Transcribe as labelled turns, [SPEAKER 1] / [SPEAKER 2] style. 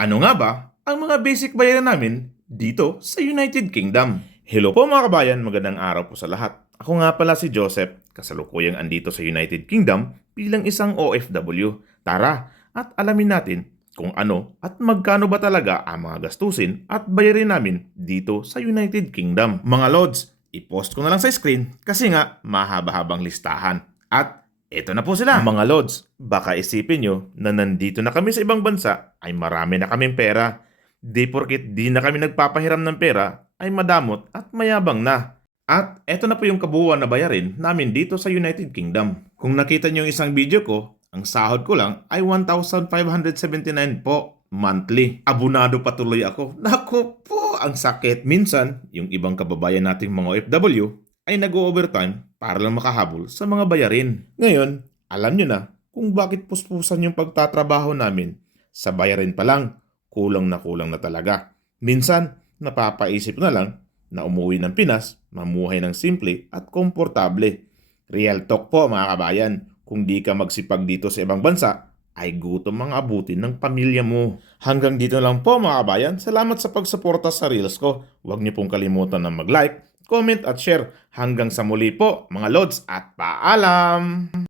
[SPEAKER 1] Ano nga ba ang mga basic bayaran namin dito sa United Kingdom? Hello po mga kabayan, magandang araw po sa lahat. Ako nga pala si Joseph, kasalukuyang andito sa United Kingdom bilang isang OFW. Tara at alamin natin kung ano at magkano ba talaga ang mga gastusin at bayarin namin dito sa United Kingdom. Mga Lods, i-post ko na lang sa screen kasi nga mahaba-habang listahan. At eto na po sila. Mga Lods, baka isipin nyo na nandito na kami sa ibang bansa ay marami na kaming pera. Di porkit di na kami nagpapahiram ng pera ay madamot at mayabang na. At eto na po yung kabuuan na bayarin namin dito sa United Kingdom. Kung nakita niyo yung isang video ko, ang sahod ko lang ay 1,579 po monthly. Abunado patuloy ako. Naku po, ang sakit. Minsan, yung ibang kababayan nating mga OFW ay nag-overtime para lang makahabol sa mga bayarin. Ngayon, alam nyo na kung bakit puspusan yung pagtatrabaho namin. Sa bayarin pa lang, kulang na kulang na talaga. Minsan, napapaisip na lang na umuwi ng Pinas, mamuhay ng simple at komportable. Real talk po mga kabayan, kung di ka magsipag dito sa ibang bansa, ay gutom ang abutin ng pamilya mo. Hanggang dito lang po mga kabayan, salamat sa pagsuporta sa Reels ko. Huwag niyo pong kalimutan na mag-like, comment at share. Hanggang sa muli po mga Lods at paalam!